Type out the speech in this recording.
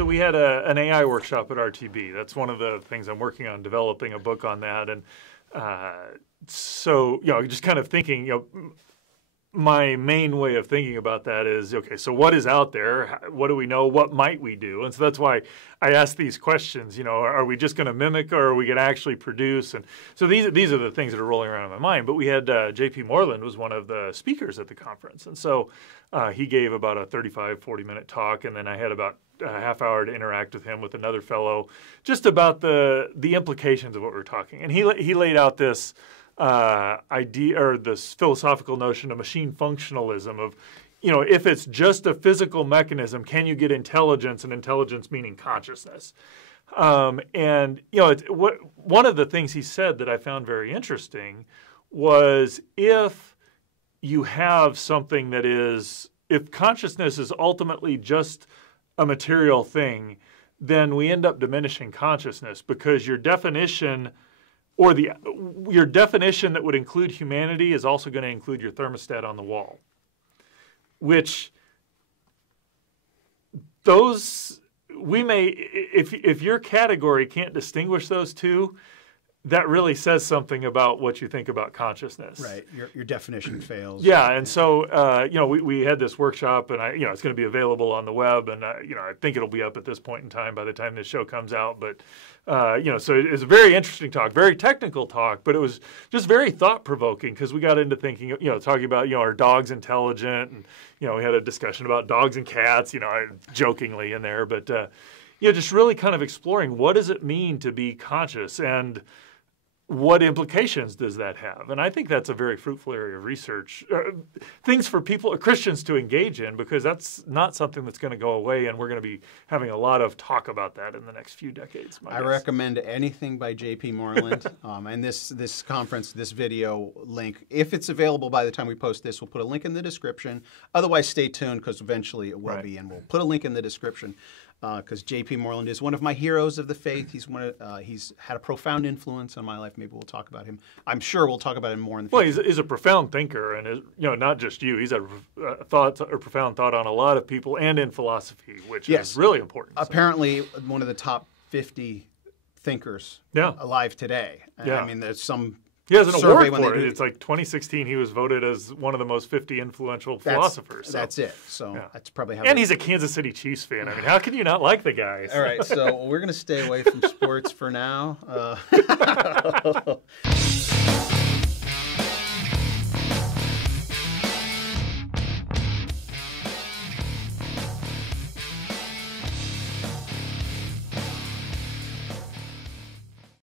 So we had an AI workshop at RTB. That's one of the things I'm working on, developing a book on that. And so, just kind of thinking, my main way of thinking about that is, okay, so what is out there? What do we know? What might we do? And so that's why I ask these questions, are we just going to mimic or are we going to actually produce? And so these are the things that are rolling around in my mind. But we had J.P. Moreland was one of the speakers at the conference. And so he gave about a 35, 40-minute talk. And then I had about a half hour to interact with him with another fellow just about the implications of what we're talking. And he laid out this idea or this philosophical notion of machine functionalism of, if it's just a physical mechanism, can you get intelligence, and intelligence meaning consciousness? One of the things he said that I found very interesting was if you have something that is, if consciousness is ultimately just a material thing, then we end up diminishing consciousness because your definition your definition that would include humanity is also going to include your thermostat on the wall, which if your category can't distinguish those two, that really says something about what you think about consciousness. Right. Your definition fails. Yeah. And so, we had this workshop, and it's going to be available on the web, and, I think it'll be up at this point in time by the time this show comes out. But, so it's a very interesting talk, very technical talk, but it was just very thought-provoking because we got into thinking, talking about, are dogs intelligent? And, we had a discussion about dogs and cats, jokingly in there. But, just really kind of exploring what does it mean to be conscious and what implications does that have? And I think that's a very fruitful area of research, things for Christians to engage in, because that's not something that's going to go away, and we're going to be having a lot of talk about that in the next few decades. I recommend anything by J.P. Moreland, and this conference, this video link, if it's available by the time we post this, we'll put a link in the description. Otherwise, stay tuned because eventually it will be, and we'll put a link in the description. Because J.P. Moreland is one of my heroes of the faith. He's had a profound influence on my life. Maybe we'll talk about him. I'm sure we'll talk about him more in the future. Well, he's a profound thinker, and not just you. He's had a profound thought on a lot of people and in philosophy, which is really important. Apparently, one of the top 50 thinkers alive today. I mean, there's some. He has an award for it. It's like 2016. He was voted as one of the most 50 influential philosophers. That's it. So that's probably how. And he's a Kansas City Chiefs fan. I mean, how can you not like the guy? All right, so we're going to stay away from sports for now.